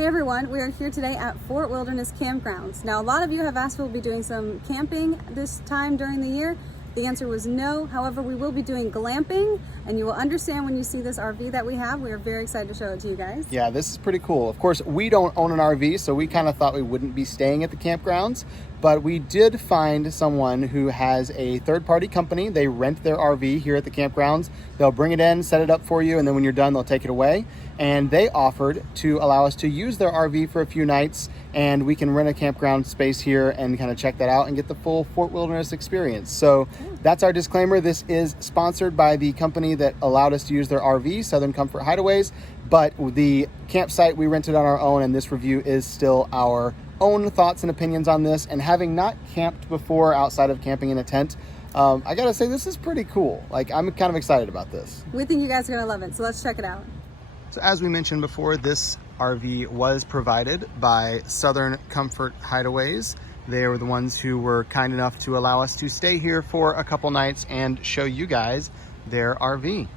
Hey everyone, we are here today at Fort Wilderness Campground. Now a lot of you have asked if we'll be doing some camping this time during the year. The answer was no. However, we will be doing glamping, and you will understand when you see this RV that we have. We are very excited to show it to you guys. Yeah, this is pretty cool. Of course, we don't own an RV, so we kind of thought we wouldn't be staying at the campgrounds, but we did find someone who has a third-party company. They rent their RV here at the campgrounds. They'll bring it in, set it up for you, and then when you're done, they'll take it away. And they offered to allow us to use their RV for a few nights, and we can rent a campground space here and kind of check that out and get the full Fort Wilderness experience. So that's our disclaimer. This is sponsored by the company that allowed us to use their RV, Southern Comfort Hideaways, but the campsite we rented on our own, and this review is still our own thoughts and opinions on this. And having not camped before outside of camping in a tent, I gotta say this is pretty cool. Like, I'm kind of excited about this. We think you guys are gonna love it, so let's check it out. So as we mentioned before, this RV was provided by Southern Comfort Hideaways. They were the ones who were kind enough to allow us to stay here for a couple nights and show you guys their RV.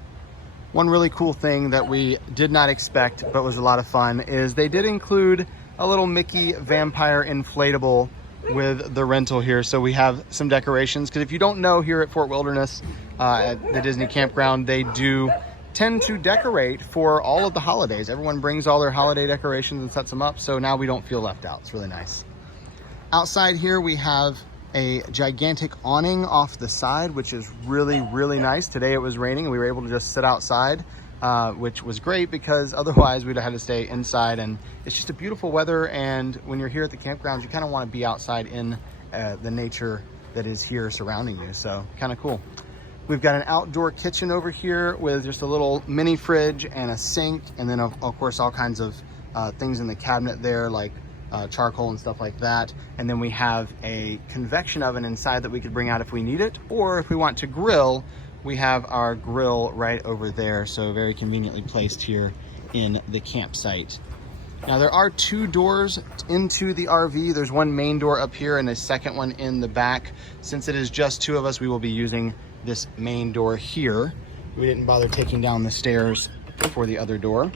One really cool thing that we did not expect but was a lot of fun is they did include a little Mickey vampire inflatable with the rental here. So we have some decorations, because if you don't know, here at Fort Wilderness at the Disney campground, they do tend to decorate for all of the holidays. Everyone brings all their holiday decorations and sets them up, so now we don't feel left out. It's really nice. Outside here we have a gigantic awning off the side, which is really, really nice. Today it was raining and we were able to just sit outside, which was great because otherwise we'd have had to stay inside. And it's just a beautiful weather, and when you're here at the campgrounds, you kind of want to be outside in the nature that is here surrounding you, so kind of cool. We've got an outdoor kitchen over here with just a little mini fridge and a sink, and then of course all kinds of things in the cabinet there, like charcoal and stuff like that. And then we have a convection oven inside that we could bring out if we need it, or if we want to grill, we have our grill right over there, so very conveniently placed here in the campsite. Now there are two doors into the RV. There's one main door up here and a second one in the back. Since it is just two of us, we will be using this main door here. We didn't bother taking down the stairs for the other door.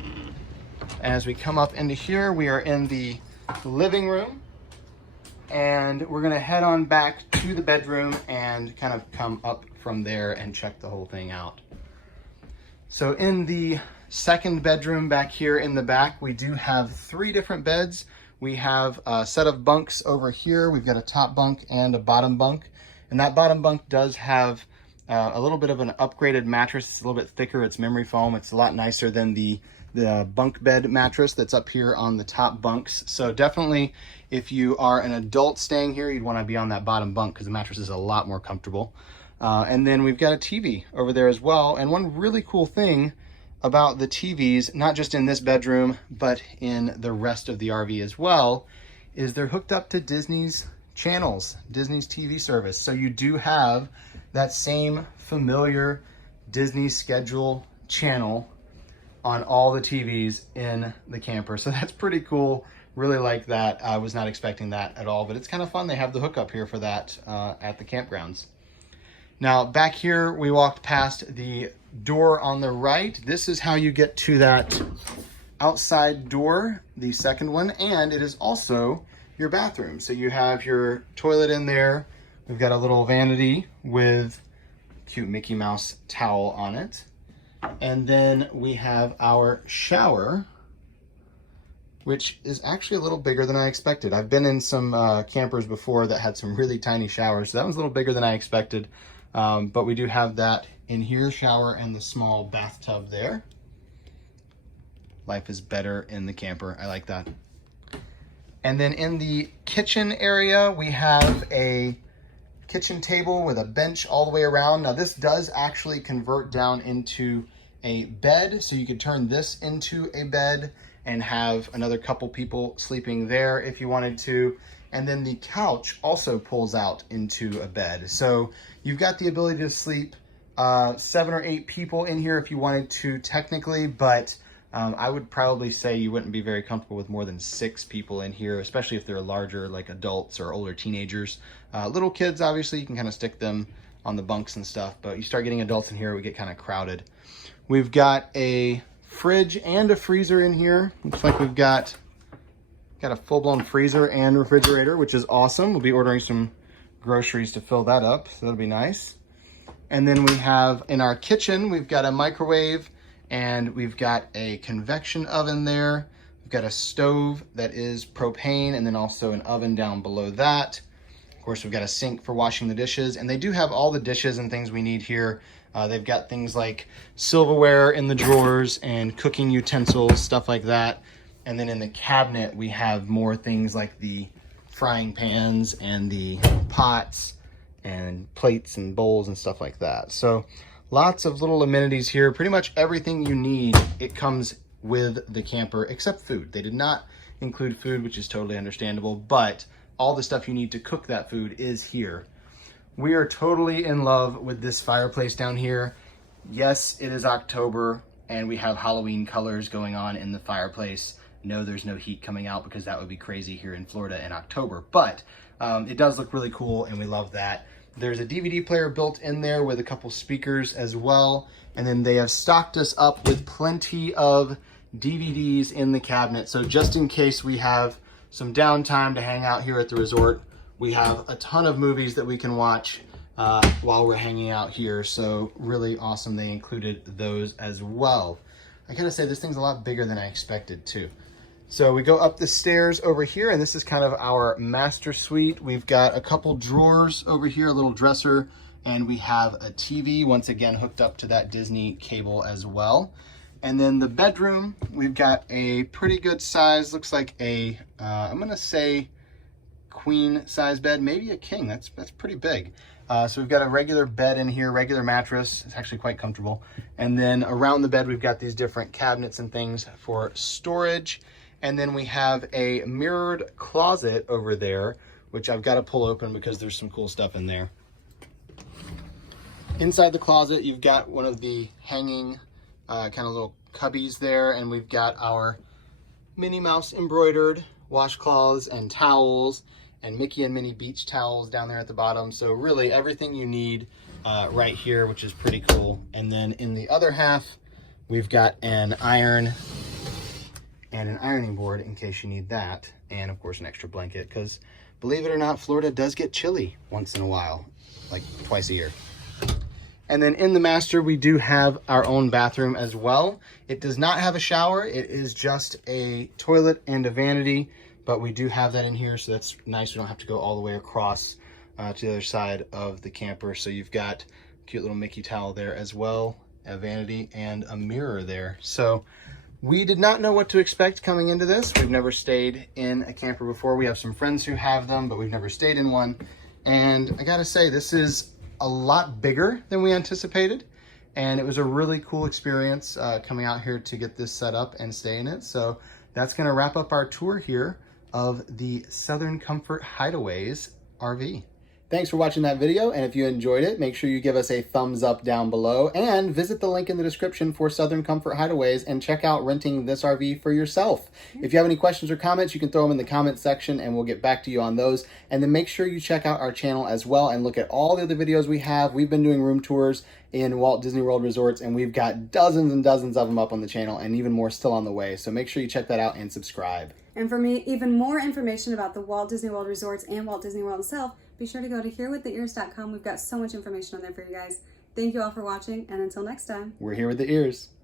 As we come up into here, we are in the living room, and we're gonna head on back to the bedroom and kind of come up from there and check the whole thing out. So in the second bedroom back here in the back, we do have three different beds. We have a set of bunks over here. We've got a top bunk and a bottom bunk, and that bottom bunk does have a little bit of an upgraded mattress. It's a little bit thicker. It's memory foam. It's a lot nicer than the bunk bed mattress that's up here on the top bunks. So definitely, if you are an adult staying here, you'd want to be on that bottom bunk because the mattress is a lot more comfortable. And then we've got a TV over there as well. And one really cool thing about the TVs, not just in this bedroom, but in the rest of the RV as well, is they're hooked up to Disney's channels, Disney's TV service. So you do have that same familiar Disney schedule channel on all the TVs in the camper. So that's pretty cool. Really like that. I was not expecting that at all, but it's kind of fun. They have the hookup here for that at the campgrounds. Now back here, we walked past the door on the right. This is how you get to that outside door, the second one, and it is also your bathroom. So you have your toilet in there. We've got a little vanity with cute Mickey Mouse towel on it. And then we have our shower, which is actually a little bigger than I expected. I've been in some campers before that had some really tiny showers. So that one's a little bigger than I expected. But we do have that in here, shower and the small bathtub there. Life is better in the camper. I like that. And then in the kitchen area, we have a kitchen table with a bench all the way around. Now this does actually convert down into a bed, so you could turn this into a bed and have another couple people sleeping there if you wanted to. And then the couch also pulls out into a bed. So you've got the ability to sleep 7 or 8 people in here if you wanted to technically, but I would probably say you wouldn't be very comfortable with more than 6 people in here, especially if they're larger, like adults or older teenagers. Little kids, obviously, you can kind of stick them on the bunks and stuff, but you start getting adults in here, we get kind of crowded. We've got a fridge and a freezer in here. Looks like we've got Got a full-blown freezer and refrigerator, which is awesome. We'll be ordering some groceries to fill that up, so that'll be nice. And then we have in our kitchen, we've got a microwave and we've got a convection oven there. We've got a stove that is propane and then also an oven down below that. Of course, we've got a sink for washing the dishes, and they do have all the dishes and things we need here. They've got things like silverware in the drawers and cooking utensils, stuff like that. And then in the cabinet, we have more things like the frying pans and the pots and plates and bowls and stuff like that. So lots of little amenities here. Pretty much everything you need, it comes with the camper, except food. They did not include food, which is totally understandable, but all the stuff you need to cook that food is here. We are totally in love with this fireplace down here. Yes, it is October and we have Halloween colors going on in the fireplace. No, there's no heat coming out because that would be crazy here in Florida in October, but it does look really cool and we love that. There's a DVD player built in there with a couple speakers as well. And then they have stocked us up with plenty of DVDs in the cabinet. So just in case we have some downtime to hang out here at the resort, we have a ton of movies that we can watch while we're hanging out here. So really awesome. They included those as well. I gotta say, this thing's a lot bigger than I expected too. So we go up the stairs over here, and this is kind of our master suite. We've got a couple drawers over here, a little dresser, and we have a TV, once again hooked up to that Disney cable as well. And then the bedroom, we've got a pretty good size, looks like a, I'm gonna say queen size bed, maybe a king, that's pretty big. So we've got a regular bed in here, regular mattress, it's actually quite comfortable. And then around the bed, we've got these different cabinets and things for storage. And then we have a mirrored closet over there, which I've got to pull open because there's some cool stuff in there. Inside the closet, you've got one of the hanging kind of little cubbies there, and we've got our Minnie Mouse embroidered washcloths and towels and Mickey and Minnie beach towels down there at the bottom. So really everything you need right here, which is pretty cool. And then in the other half, we've got an iron and an ironing board in case you need that. And of course an extra blanket, because believe it or not, Florida does get chilly once in a while, like twice a year. And then in the master, we do have our own bathroom as well. It does not have a shower. It is just a toilet and a vanity, but we do have that in here. So that's nice. We don't have to go all the way across to the other side of the camper. So you've got a cute little Mickey towel there as well, a vanity and a mirror there. So we did not know what to expect coming into this. We've never stayed in a camper before. We have some friends who have them, but we've never stayed in one. And I gotta say, this is a lot bigger than we anticipated, and it was a really cool experience coming out here to get this set up and stay in it. So that's going to wrap up our tour here of the Southern Comfort Hideaways RV. Thanks for watching that video, and if you enjoyed it, make sure you give us a thumbs up down below and visit the link in the description for Southern Comfort Hideaways and check out renting this RV for yourself. If you have any questions or comments, you can throw them in the comment section and we'll get back to you on those. And then make sure you check out our channel as well and look at all the other videos we have. We've been doing room tours in Walt Disney World resorts, and we've got dozens and dozens of them up on the channel, and even more still on the way. So make sure you check that out and subscribe. And for me, even more information about the Walt Disney World resorts and Walt Disney World itself, be sure to go to herewiththeears.com. We've got so much information on there for you guys. Thank you all for watching, and until next time. We're here with the ears.